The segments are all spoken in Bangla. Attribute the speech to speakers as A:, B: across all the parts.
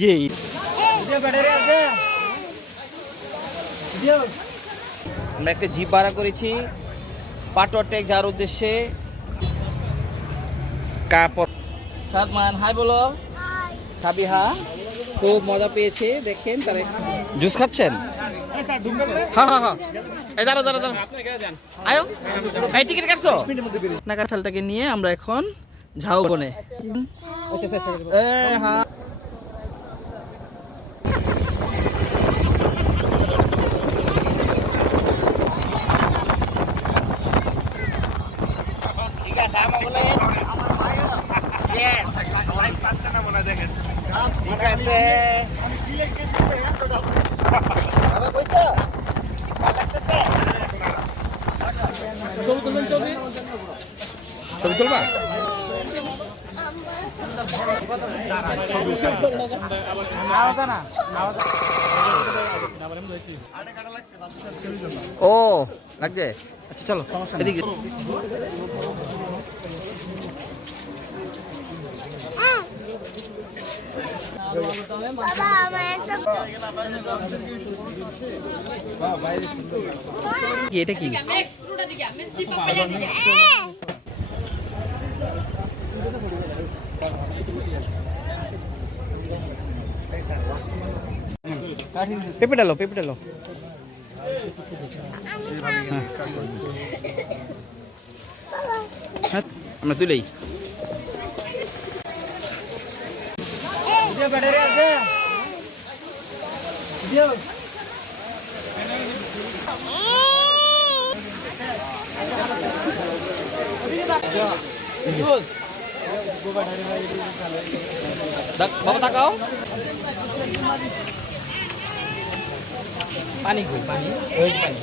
A: যে আমরা একটা জিপ ভাড়া করেছি। পাটোয়ার টেক যাওয়ার উদ্দেশ্যে। কাপড়। সাদমান হাই বলো। খাবি হা খুব মজা পেয়েছে দেখেন তারা জুস খাচ্ছেন? হ্যাঁ হ্যাঁ হ্যাঁ এই দাঁড়ো দাঁড়ো দাঁড়ো আয়ো এই টিকিট কাটছো? নাকাঠালটাকে নিয়ে আমরা এখন ঝাউবনে। এ হ্যাঁ ও লাগছে? আচ্ছা চলো এদিকে
B: বাবা আমার একটা
A: কি এটা কি পেঁপে ডালো পেঁপে ডালো হ্যাঁ আমরা তুলেই bapak takau পানি কই পানি ওই পানি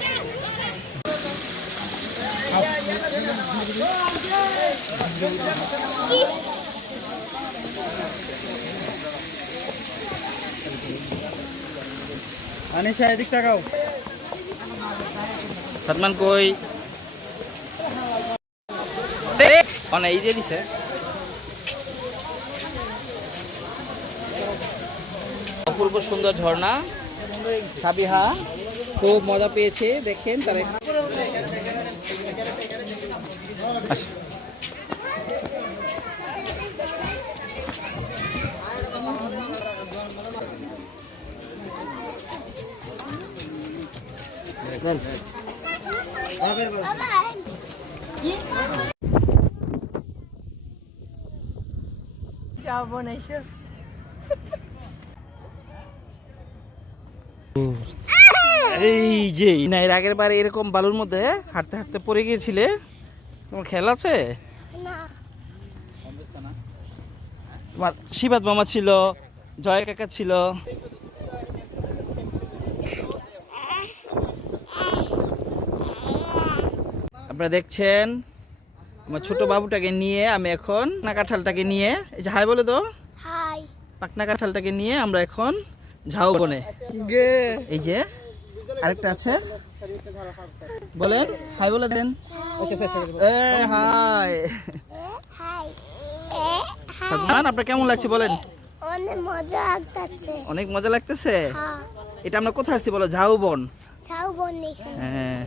C: আনিশা, এদিক তাকাও।
A: সাতমান কই? অনে এই যে দিছে। অপূর্ব সুন্দর ঝর্ণা। সাবিহা, খুব মজা পেয়েছে, দেখেন তারা
B: যাব না
A: এই যে না এর আগের বারে এরকম বালুর মধ্যে হাঁটতে হাঁটতে পড়ে গিয়েছিলে? তোমার খেয়াল আছে?
B: না।
A: তোমার শিবাদ মামা ছিল জয় কাকা ছিল। আপনারা দেখছেন আমার ছোট বাবুটাকে নিয়ে আমি এখন পাকনা কাঁঠালটাকে নিয়ে এই যে হাই বলে তো?
B: হাই।
A: পাকনা কাঁঠালটাকে নিয়ে আমরা এখন ঝাউবনে
C: গে।
A: এই যে আরেকটা আছে। বলেন হাই বলে দেন। এ হাই।
B: হাই।
A: সাদমান আপনার কেমন লাগছে বলেন?
B: অনেক মজা লাগতেছে।
A: অনেক মজা লাগতেছে?
B: হ্যাঁ।
A: এটা আমরা কোথায় আসছি বলো? ঝাউবন
B: ছাউ বনি
A: হ্যাঁ।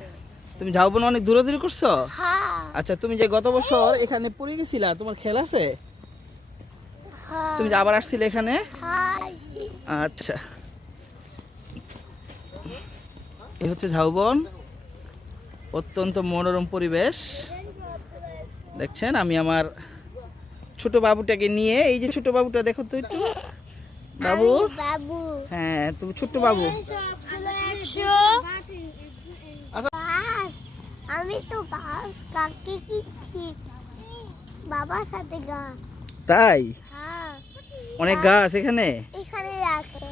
A: তুমি ঝাউবন অনেক দূরে করছ?
B: হ্যাঁ।
A: আচ্ছা তুমি যে গত বছর এখানে পড়ে গেছিলা তোমার খেল আছে?
B: হ্যাঁ।
A: তুমি আবার আসছিলে এখানে?
B: হাই
A: আচ্ছা। এই হচ্ছে ঝাউবন অত্যন্ত মনোরম পরিবেশ। দেখছেন আমি আমার ছোট বাবুটাকে নিয়ে এই যে ছোট বাবুটা দেখো তো একটু। বাবু? হ্যাঁ তুমি ছোট্ট বাবু
B: একশো গাছ। আমি তো কাকে কিচ্ছি বাবার সাথে গাছ
A: তাই?
B: হ্যাঁ।
A: অনেক গাছ এখানে?
B: এখানে রাখে।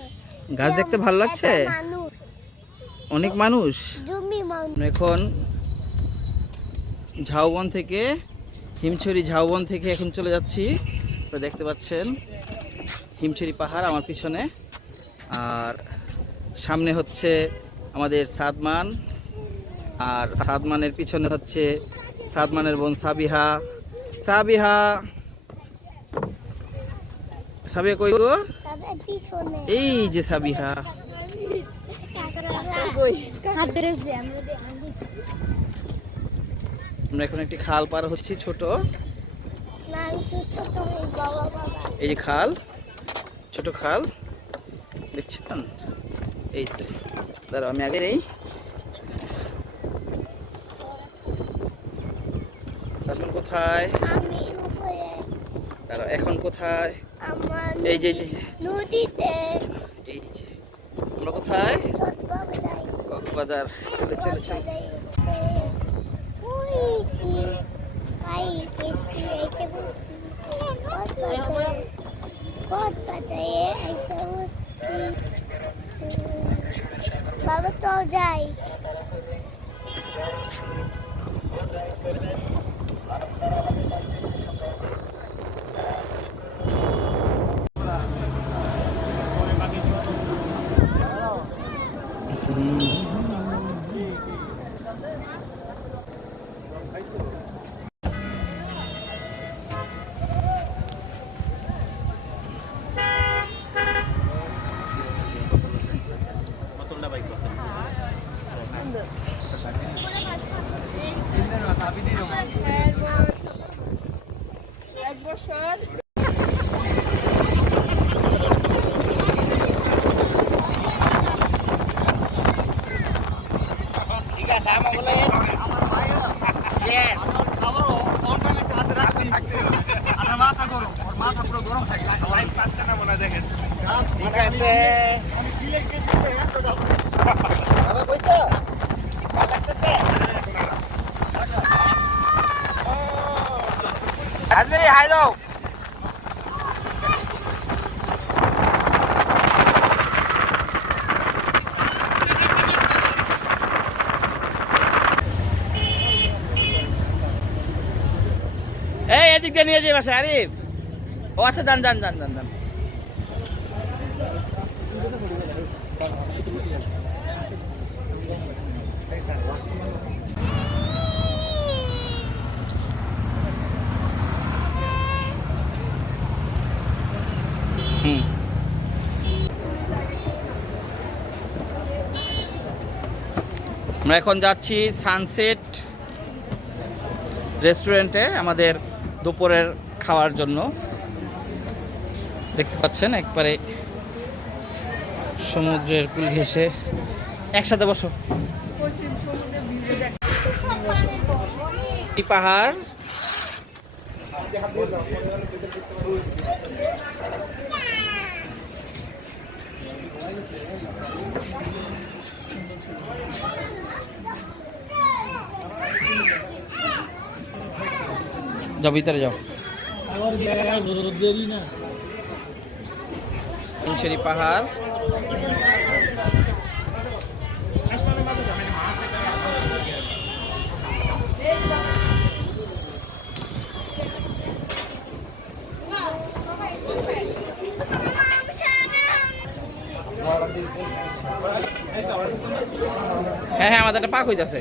A: গাছ দেখতে ভালো লাগছে? অনেক মানুষ? এখন ঝাউবন থেকে হিমছড়ি ঝাউবন থেকে এখন চলে যাচ্ছি। আপনারা দেখতে পাচ্ছেন হিমছড়ি পাহাড় আমার পিছনে। আর সামনে হচ্ছে আমাদের সাদমান। আর সাদমানের পিছনে হচ্ছে সাদমানের বোন সাবিহা। সাবিহা!
B: সাবিহা কই গো? এই যে সাবিহা।
A: আমরা
B: এখন একটি খাল পার হচ্ছি ছোট। এই যে খাল, ছোট খাল। দেখছেন? এই তো, দাঁড়াও, আমি আগে নেই। এখন কোথায়? দাঁড়াও এখন কোথায়? এই যে
A: নদীতে।
B: এই আমরা কোথায়? কক্সবাজার চলে চলো চলো।
A: আজমেরি হাই দাও। এই, এদিক দিয়ে নিয়ে যাই বাসা আরিফ। ও আচ্ছা যান যান যান যান যান হুম আমরা এখন যাচ্ছি সানসেট রেস্টুরেন্টে আমাদের দুপুরের খাওয়ার জন্য। দেখতে পাচ্ছেন, একবারে সমুদ্রের কুল ঘেসে একসাথে বসো। পাহাড়। যাও ভিতরে যাও। ফুলছেরি পাহাড়। হ্যাঁ হ্যাঁ আমাদের একটা পাক হইতাছে।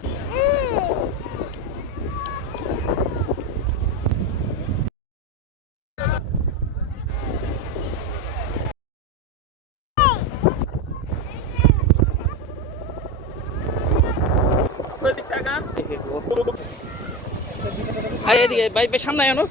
B: আরে এদিকে ভাই ভাই সামনে আনো।